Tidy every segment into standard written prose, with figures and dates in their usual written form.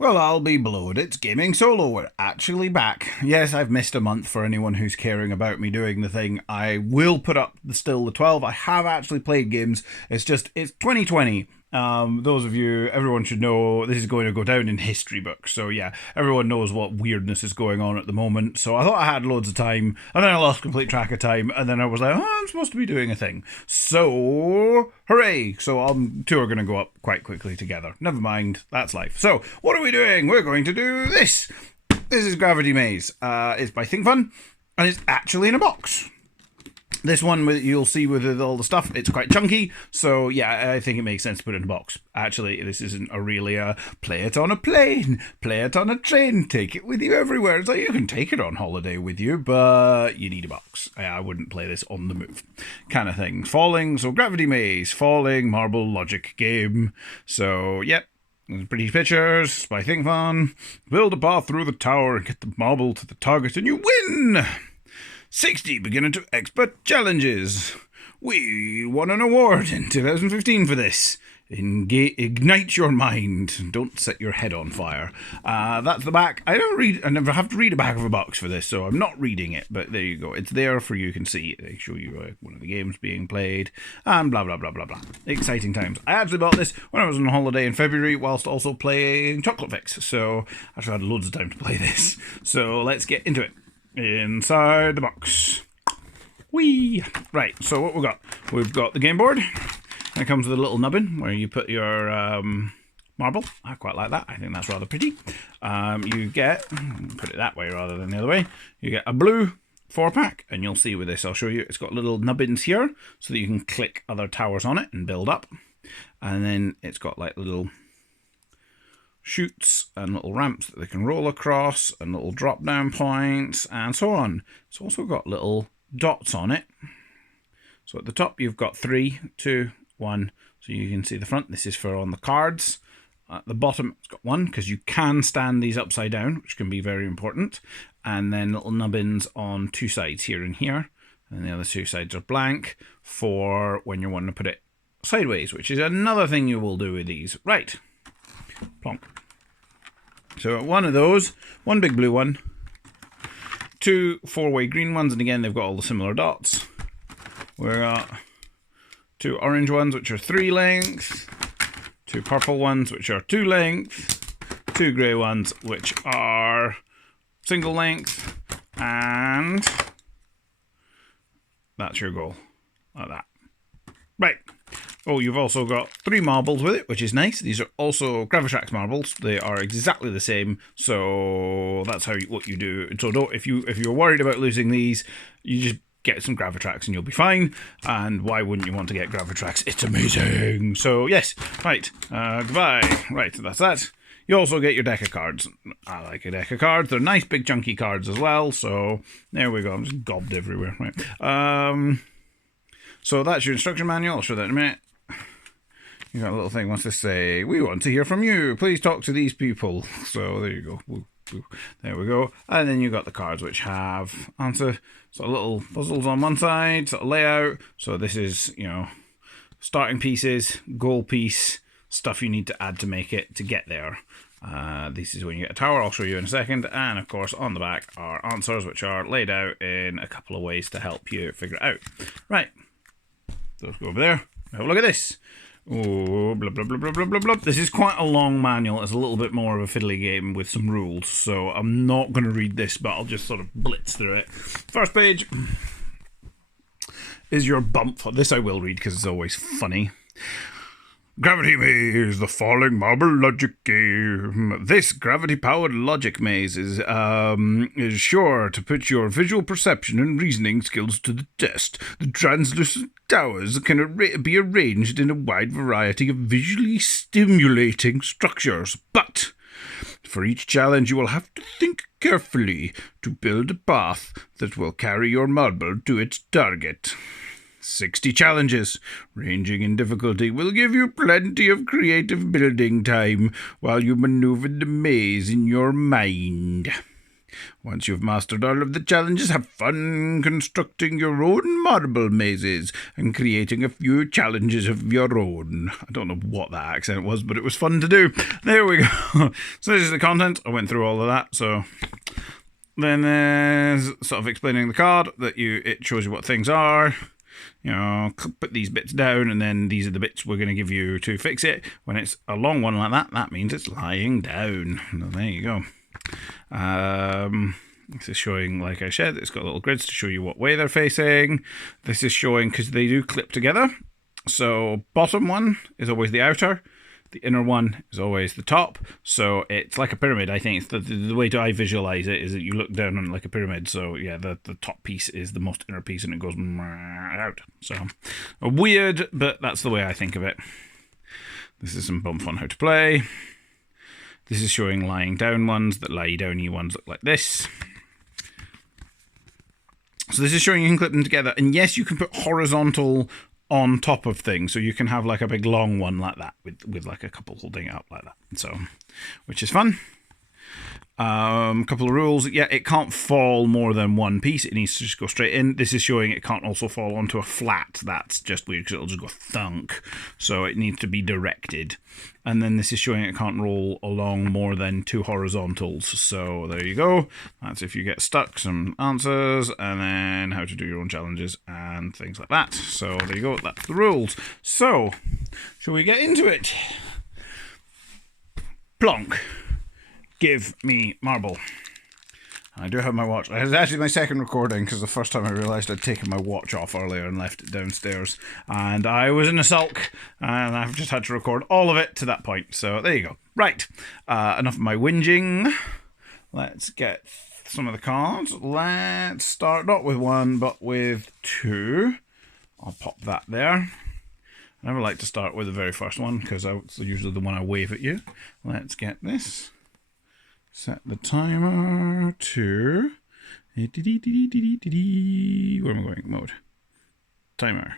Well, I'll be blowed. It's Gaming Solo. We're actually back. Yes, I've missed a month for anyone who's caring about me doing the thing. I will put up still the 12. I have actually played games. It's 2020. Those of you, everyone should know this is going to go down in history books. So yeah, everyone knows what weirdness is going on at the moment. So I thought I had loads of time, and then I lost complete track of time, and then I was like, oh, I'm supposed to be doing a thing. So hooray! So two are going to go up quite quickly together. Never mind, that's life. So what are we doing? We're going to do this. This is Gravity Maze. It's by Think Fun, and it's actually in a box. This one, you'll see with all the stuff, it's quite chunky, so yeah, I think it makes sense to put it in a box. Actually, this isn't a really play it on a plane, play it on a train, take it with you everywhere. It's like, you can take it on holiday with you, but you need a box. I wouldn't play this on the move kind of thing. Falling, so Gravity Maze, falling marble logic game. So, yep. Pretty pictures by Think Fun. Build a path through the tower and get the marble to the target and you win! 60 beginner to expert challenges. We won an award in 2015 for this. Ignite your mind. Don't set your head on fire. That's the back. I never have to read a back of a box for this, so I'm not reading it, but there you go. It's there for you can see. They show you one of the games being played, and blah, blah, blah, blah, blah. Exciting times. I actually bought this when I was on holiday in February, whilst also playing Chocolate Fix, so I actually had loads of time to play this. So let's get into it. Inside the box. Whee! Right, so what we've got the game board. And it comes with a little nubbin where you put your marble. I quite like that. I think that's rather pretty. You get, put it that way rather than the other way, you get a blue 4-pack, and you'll see with this, I'll show you, it's got little nubbins here so that you can click other towers on it and build up. And then it's got like little chutes and little ramps that they can roll across and little drop down points and so on. It's also got little dots on it. So at the top you've got 3, 2, 1, so you can see the front. This is for on the cards. At the bottom it's got 1 because you can stand these upside down, which can be very important. And then little nubbins on 2 sides here and here, and the other 2 sides are blank for when you're wanting to put it sideways, which is another thing you will do with these. Right. Plonk. So one of those, one big blue one, 2 4-way green ones, and again they've got all the similar dots. We've got 2 orange ones which are 3 length, 2 purple ones which are 2 length, 2 grey ones which are single length, and that's your goal, like that. Right. Oh, you've also got 3 marbles with it, which is nice. These are also Gravitrax marbles. They are exactly the same, so that's what you do. So if you're worried about losing these, you just get some Gravitrax and you'll be fine. And why wouldn't you want to get Gravitrax? It's amazing. So yes, right. Goodbye. Right, that's that. You also get your deck of cards. I like a deck of cards. They're nice, big, chunky cards as well. So there we go. I'm just gobbed everywhere. Right. So that's your instruction manual. I'll show that in a minute. You got a little thing. What's this say? We want to hear from you. Please talk to these people. So there you go. Woo, woo. There we go. And then you got the cards which have answer. So little puzzles on one side, sort of layout. So this is, starting pieces, goal piece, stuff you need to add to make it to get there. This is when you get a tower. I'll show you in a second. And of course on the back are answers which are laid out in a couple of ways to help you figure it out. Right. So let's go over there. Have a look at this. Oh, blah, blah, blah, blah, blah, blah, blah. This is quite a long manual. It's a little bit more of a fiddly game with some rules, so I'm not going to read this, but I'll just sort of blitz through it. First page is your bump. This I will read because it's always funny. Gravity Maze, the falling marble logic game. This gravity-powered logic maze is sure to put your visual perception and reasoning skills to the test. The translucent towers can be arranged in a wide variety of visually stimulating structures, but for each challenge you will have to think carefully to build a path that will carry your marble to its target. 60 challenges, ranging in difficulty, will give you plenty of creative building time while you maneuver the maze in your mind. Once you've mastered all of the challenges, have fun constructing your own marble mazes and creating a few challenges of your own. I don't know what that accent was, but it was fun to do. There we go. So this is the content. I went through all of that. So then there's sort of explaining the card that it shows you what things are. You know, put these bits down, and then these are the bits we're going to give you to fix it. When it's a long one like that, that means it's lying down. And there you go. This is showing, like I said, it's got little grids to show you what way they're facing. This is showing, because they do clip together. So bottom one is always the outer. The inner one is always the top. So it's like a pyramid, I think. It's the way I visualize it is that you look down on it like a pyramid. So yeah, the top piece is the most inner piece and it goes out. So weird, but that's the way I think of it. This is some bump on how to play. This is showing lying down ones. That lie downy ones look like this. So this is showing you can clip them together. And yes, you can put horizontal on top of things, so you can have like a big long one like that with like a couple holding it up like that, so which is fun. Couple of rules. Yeah, it can't fall more than one piece. It needs to just go straight in. This is showing it can't also fall onto a flat. That's just weird because it'll just go thunk. So it needs to be directed. And then this is showing it can't roll along more than 2 horizontals. So there you go. That's if you get stuck, some answers, and then how to do your own challenges and things like that. So there you go. That's the rules. So, shall we get into it? Plonk. Give me marble. I do have my watch. It's actually my second recording because the first time I realised I'd taken my watch off earlier and left it downstairs. And I was in a sulk and I've just had to record all of it to that point. So there you go. Right. Enough of my whinging. Let's get some of the cards. Let's start not with 1 but with 2. I'll pop that there. I never like to start with the very first one because it's usually the one I wave at you. Let's get this. Set the timer to... Where am I going? Mode. Timer.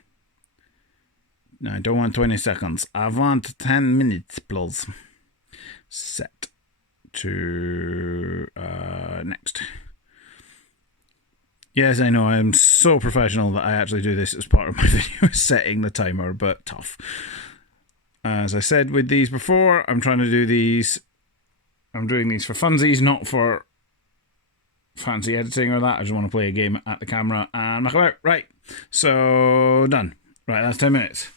No, I don't want 20 seconds. I want 10 minutes, please. Set to... next. Yes, I know, I'm so professional that I actually do this as part of my video, setting the timer, but tough. As I said with these before, I'm trying to do these... I'm doing these for funsies, not for fancy editing or that. I just want to play a game at the camera and knock about. Right, so done. Right, that's 10 minutes.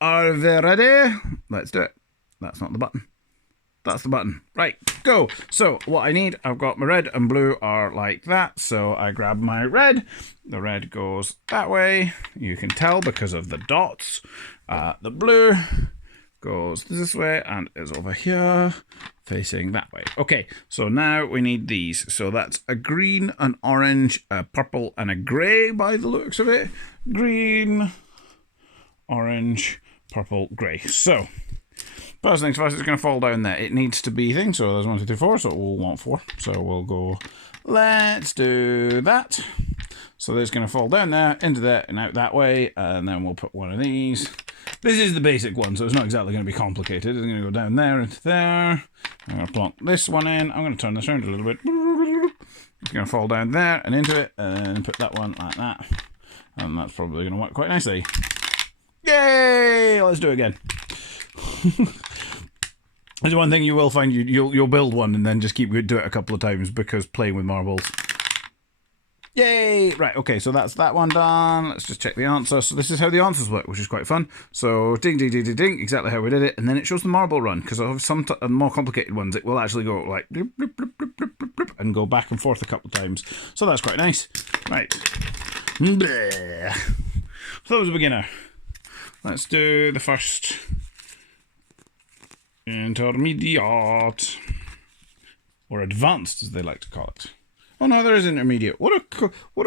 Are they ready? Let's do it. That's not the button. That's the button. Right, go. So what I need, I've got my red and blue are like that. So I grab my red. The red goes that way. You can tell because of the dots. The blue goes this way and is over here facing that way. Okay, so now we need these. So that's a green, an orange, a purple, and a grey by the looks of it. Green, orange, purple, grey. So first things first, it's going to fall down there. It needs to be things. So there's 1, 2, 3, 4. So we'll want 4. So we'll go, let's do that. So there's going to fall down there, into there, and out that way. And then we'll put one of these. This is the basic one, so it's not exactly going to be complicated. It's going to go down there into there. I'm going to plonk this one in. I'm going to turn this around a little bit. It's going to fall down there and into it, and then put that one like that. And that's probably going to work quite nicely. Yay! Let's do it again. There's one thing you will find, you'll build one and then just do it a couple of times because playing with marbles. Yay! Right, okay, so that's that one done. Let's just check the answer. So this is how the answers work, which is quite fun. So ding, ding, ding, ding, ding, exactly how we did it. And then it shows the marble run, because of some more complicated ones, it will actually go like bloop, bloop, bloop, bloop, bloop, bloop, bloop, and go back and forth a couple of times. So that's quite nice. Right. Bleh. So that was a beginner. Let's do the first intermediate, or advanced as they like to call it. Oh no, there is intermediate. What a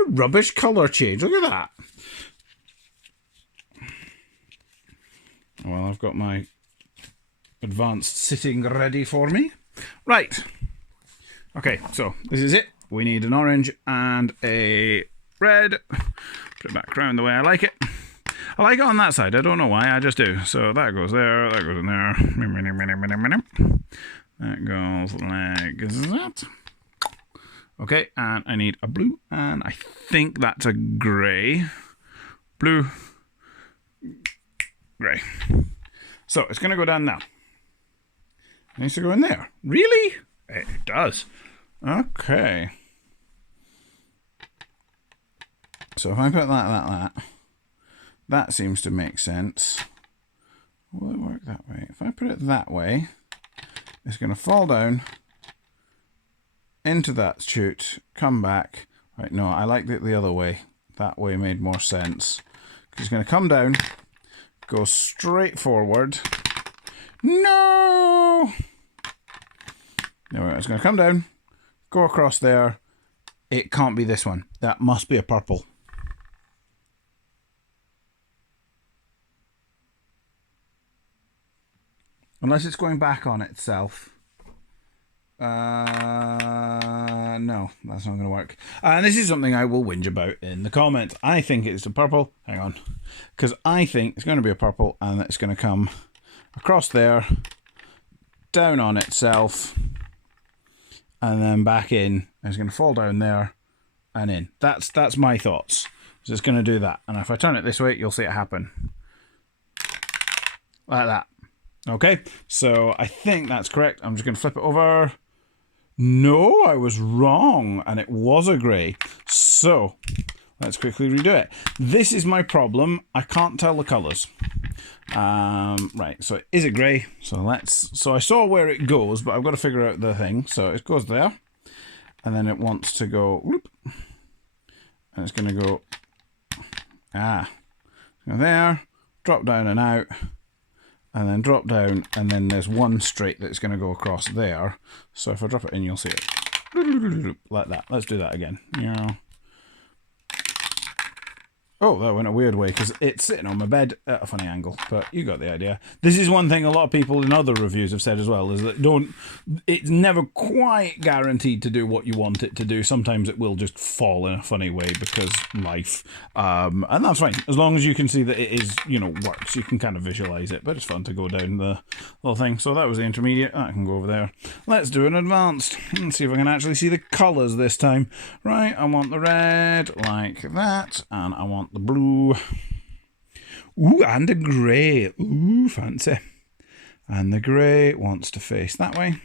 rubbish colour change. Look at that. Well, I've got my advanced sitting ready for me. Right. Okay, so this is it. We need an orange and a red. Put it back around the way I like it. I like it on that side. I don't know why. I just do. So that goes there. That goes in there. That goes like that. Okay, and I need a blue, and I think that's a grey. Blue, grey. So it's going to go down now. It needs to go in there. Really? It does. Okay. So if I put that seems to make sense. Will it work that way? If I put it that way, it's going to fall down into that chute, come back. Right, no, I liked it the other way. That way made more sense. It's going to come down, go straight forward. No! No, it's going to come down, go across there. It can't be this one. That must be a purple. Unless it's going back on itself. No, that's not going to work. And this is something I will whinge about in the comments. I think it's a purple. Hang on. Because I think it's going to be a purple and it's going to come across there, down on itself, and then back in. And it's going to fall down there and in. That's my thoughts. So it's going to do that. And if I turn it this way, you'll see it happen. Like that. Okay, so I think that's correct. I'm just going to flip it over. No, I was wrong, and it was a grey. So let's quickly redo it. This is my problem. I can't tell the colours. Right, so it is a grey. So I saw where it goes, but I've got to figure out the thing. So it goes there, and then it wants to go, whoop, and it's going to go, go there, drop down and out. And then drop down, and then there's one straight that's going to go across there. So if I drop it in, you'll see it. Like that. Let's do that again. Yeah. Oh, that went a weird way because it's sitting on my bed at a funny angle, but you got the idea. This is one thing a lot of people in other reviews have said as well, is that it's never quite guaranteed to do what you want it to do. Sometimes it will just fall in a funny way because life, and that's fine. As long as you can see that it is, works, you can kind of visualize it, but it's fun to go down the little thing. So that was the intermediate. I can go over there. Let's do an advanced and see if I can actually see the colors this time. Right, I want the red like that, and I want the blue. Ooh, and a grey. Ooh, fancy. And the grey wants to face that way.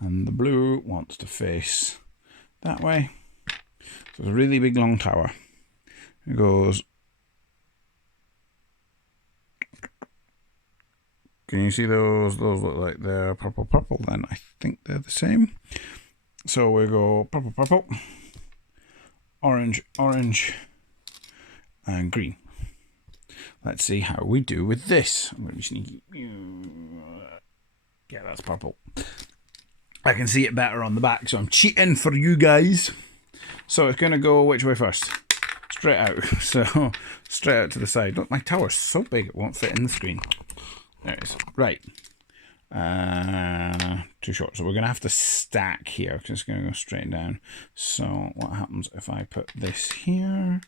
And the blue wants to face that way. So it's a really big long tower. It goes. Can you see those? Those look like they're purple, purple. Then I think they're the same. So we go purple, purple, orange, orange, and green. Let's see how we do with this. I'm really sneaky. Yeah, that's purple. I can see it better on the back, so I'm cheating for you guys. So it's going to go which way first? Straight out. So straight out to the side. Look, my tower's so big it won't fit in the screen. There it is. Right. Too short. So we're going to have to stack here because it's going to go straight down. So what happens if I put this here?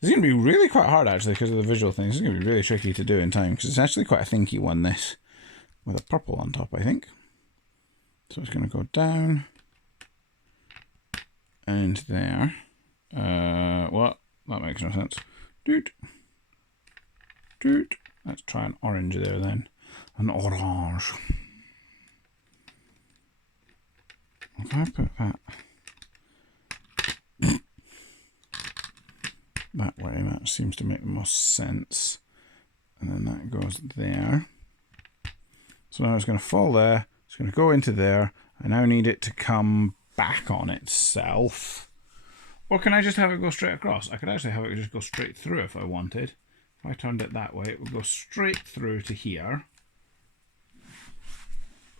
This is going to be really quite hard actually because of the visual thing. This is going to be really tricky to do in time because it's actually quite a thinky one, this, with a purple on top, I think. So it's going to go down and there. What? That makes no sense. Doot. Doot. Let's try an orange there then. An orange. If I put that that way, that seems to make the most sense. And then that goes there. So now it's going to fall there. It's going to go into there. I now need it to come back on itself. Or can I just have it go straight across? I could actually have it just go straight through if I wanted. If I turned it that way, it would go straight through to here.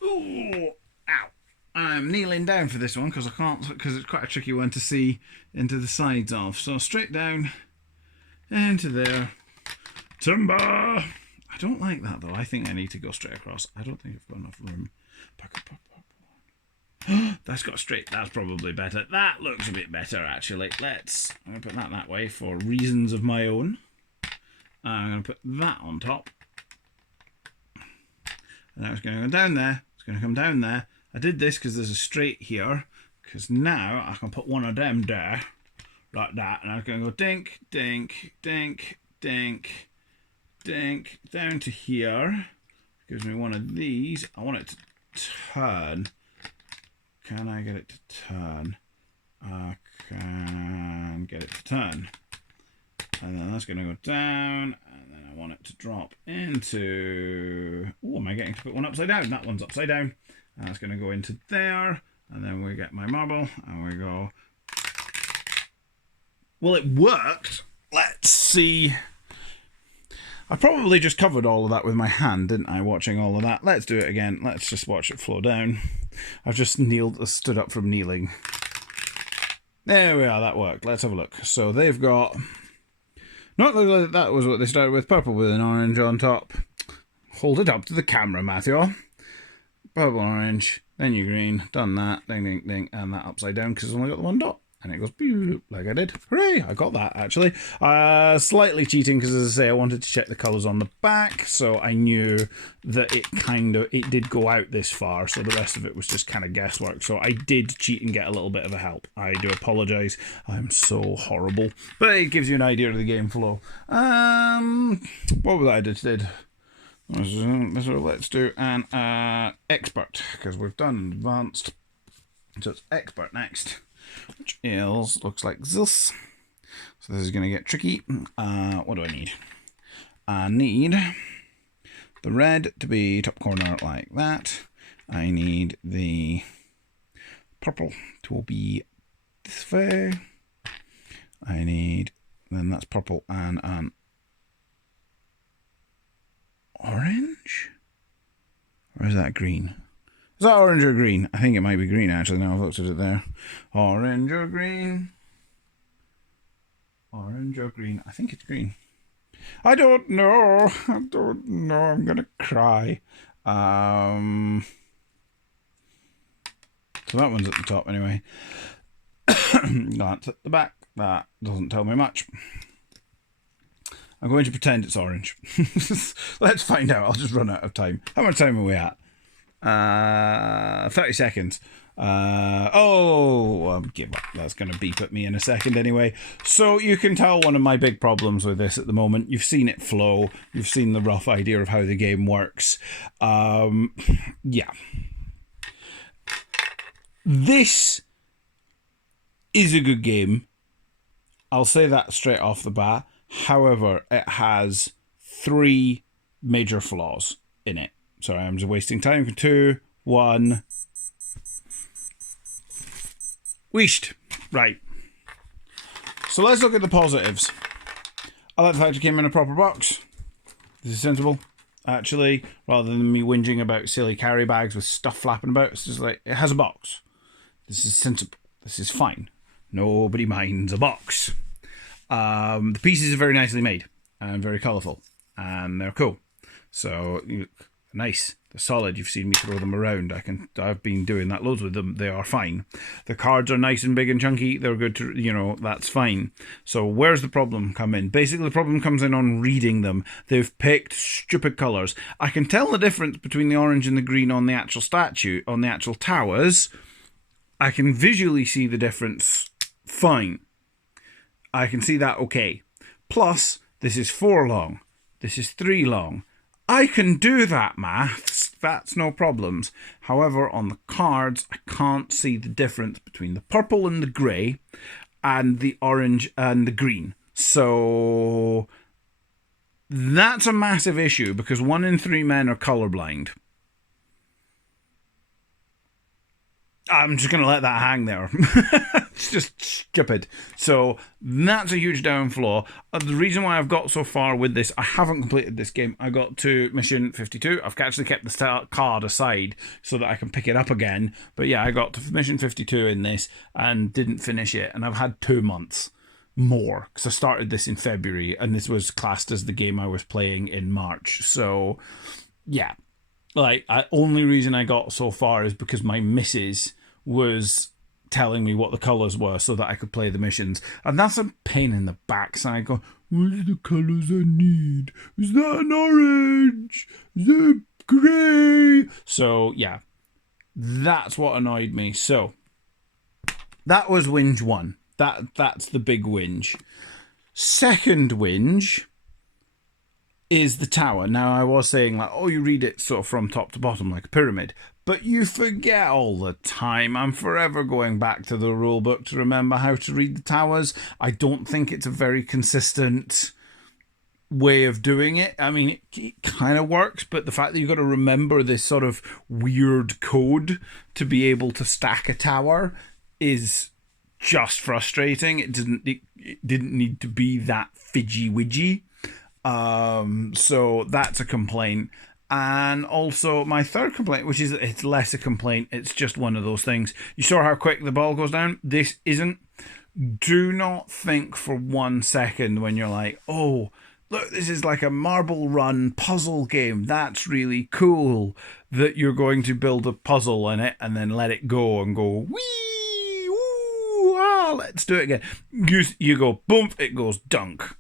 Ooh, ow. I'm kneeling down for this one because I can't, because it's quite a tricky one to see into the sides of. So straight down into there. Timber! I don't like that though. I think I need to go straight across. I don't think I've got enough room. That's got straight. That's probably better. That looks a bit better actually. I'm going to put that way for reasons of my own. I'm going to put that on top. And now it's going to go down there. It's going to come down there. I did this because there's a straight here. Because now I can put one of them there, like that, and I'm going to go dink, dink, dink, dink, dink, down to here. Gives me one of these. I want it to turn. Can I get it to turn? I can get it to turn. And then that's going to go down, and then I want it to drop into... Oh, am I getting to put one upside down? That one's upside down. And that's going to go into there, and then we get my marble, and we go... Well, it worked. Let's see. I probably just covered all of that with my hand, didn't I, watching all of that? Let's do it again. Let's just watch it flow down. I've just stood up from kneeling. There we are, that worked. Let's have a look. So they've got... Not like that was what they started with, purple with an orange on top. Hold it up to the camera, Matthew. Purple, orange, then you green, done that, ding, ding, ding, and that upside down because it's only got the one dot. And it goes like I did. Hooray, I got that actually. Slightly cheating because, as I say, I wanted to check the colours on the back, so I knew that it did go out this far, so the rest of it was just kind of guesswork. So I did cheat and get a little bit of a help. I do apologise. I'm so horrible. But it gives you an idea of the game flow. What was that I just did? So let's do an expert, because we've done advanced. So it's expert next. Which is, looks like this. So this is going to get tricky. What do I need? I need the red to be top corner like that. I need the purple to be this way. I need, then that's purple and an orange? Or is that green? Is that orange or green? I think it might be green, actually, now I've looked at it there. Orange or green? Orange or green? I think it's green. I don't know. I don't know. I'm going to cry. So that one's at the top, anyway. That's at the back. That doesn't tell me much. I'm going to pretend it's orange. Let's find out. I'll just run out of time. How much time are we at? 30 seconds. I'll give up. That's going to beep at me in a second anyway. So you can tell one of my big problems with this at the moment. You've seen it flow. You've seen the rough idea of how the game works. Yeah. This is a good game. I'll say that straight off the bat. However, it has 3 major flaws in it. Sorry, I'm just wasting time. 2, 1. Weeshed. Right. So let's look at the positives. I like the fact it came in a proper box. This is sensible. Actually, rather than me whinging about silly carry bags with stuff flapping about, it's just like, it has a box. This is sensible. This is fine. Nobody minds a box. The pieces are very nicely made and very colourful. And they're cool. So... nice. They're solid. You've seen me throw them around. I've been doing that loads with them. They are fine. The cards are nice and big and chunky. They're good to, that's fine. So where's the problem come in? Basically, the problem comes in on reading them. They've picked stupid colours. I can tell the difference between the orange and the green on the actual statue, on the actual towers. I can visually see the difference fine. I can see that okay. Plus, this is 4 long. This is 3 long. I can do that maths, that's no problems. However, on the cards, I can't see the difference between the purple and the grey and the orange and the green. So that's a massive issue because 1 in 3 men are colourblind. I'm just going to let that hang there. It's just stupid. So that's a huge downfall. The reason why I've got so far with this, I haven't completed this game. I got to mission 52. I've actually kept the card aside so that I can pick it up again. But yeah, I got to mission 52 in this and didn't finish it. And I've had 2 months more because I started this in February and this was classed as the game I was playing in March. So yeah. Like, only reason I got so far is because my missus was telling me what the colours were so that I could play the missions. And that's a pain in the backside. Go, what are the colours I need? Is that an orange? Is that grey? So, yeah. That's what annoyed me. So, That was whinge one. That's the big whinge. Second whinge is the tower. Now, I was saying, like, oh, you read it sort of from top to bottom like a pyramid, but you forget all the time. I'm forever going back to the rule book to remember how to read the towers. I don't think it's a very consistent way of doing it. I mean, it kind of works, but the fact that you've got to remember this sort of weird code to be able to stack a tower is just frustrating. It didn't need to be that fidgy widgy. So that's a complaint. And also my third complaint, which is it's less a complaint, it's just one of those things. You saw how quick the ball goes down? This isn't. Do not think for 1 second when you're like, oh, look, this is like a marble run puzzle game. That's really cool, that you're going to build a puzzle in it and then let it go and go, wee, woo, ah, let's do it again. You go, boom, it goes dunk.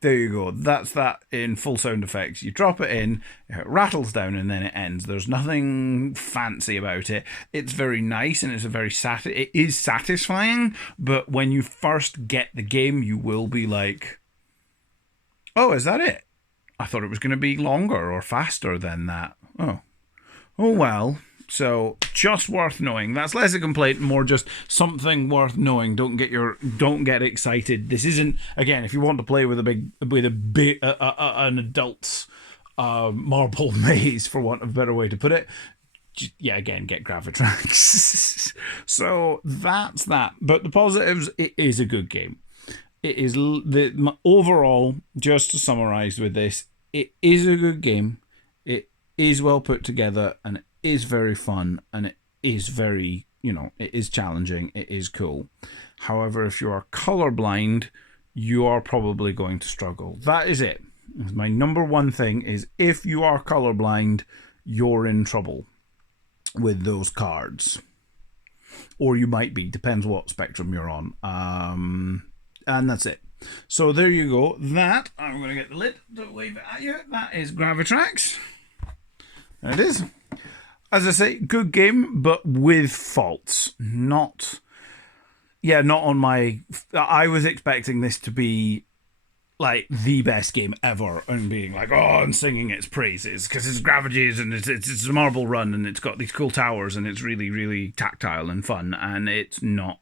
There you go. That's that in full sound effects. You drop it in, it rattles down, and then it ends. There's nothing fancy about it. It's very nice, and it's a very it is satisfying. But when you first get the game, you will be like, "Oh, is that it? I thought it was going to be longer or faster than that." Oh well. So just worth knowing. That's less a complaint, more just something worth knowing. Don't get excited. This isn't, again, if you want to play with an adult's marble maze, for want of a better way to put it. Again, get Gravitrax. So that's that. But the positives, it is a good game. It is overall, just to summarize with this, it is a good game. It is well put together, and it is very fun, and it is very, it is challenging, it is cool. However, if you are colorblind, you are probably going to struggle. That is it. My number one thing is, if you are colorblind, you're in trouble with those cards. Or you might be, depends what spectrum you're on. And that's it. So there you go. That, I'm going to get the lid to wave it at you. That is Gravitrax. There it is. As I say, good game, but with faults. Not on my... I was expecting this to be like the best game ever, and being like, and singing its praises, because it's Gravities, and it's a marble run, and it's got these cool towers, and it's really, really tactile and fun, and it's not.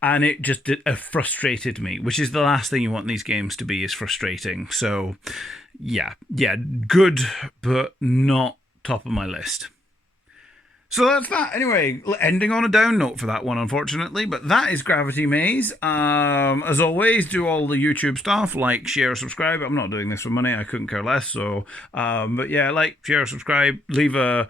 And it just frustrated me, which is the last thing you want these games to be, is frustrating. So, yeah, good, but not top of my list. So that's that. Anyway, ending on a down note for that one, unfortunately. But that is Gravity Maze. As always, do all the YouTube stuff. Like, share, subscribe. I'm not doing this for money. I couldn't care less. So, but yeah, like, share, subscribe. Leave a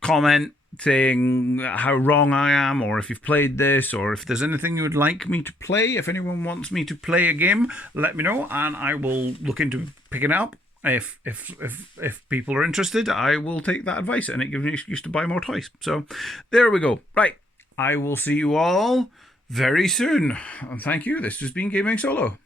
comment saying how wrong I am, or if you've played this, or if there's anything you would like me to play. If anyone wants me to play a game, let me know, and I will look into picking it up. If people are interested, I will take that advice, and it gives me an excuse to buy more toys. So there we go. Right. I will see you all very soon. And thank you. This has been Gaming Solo.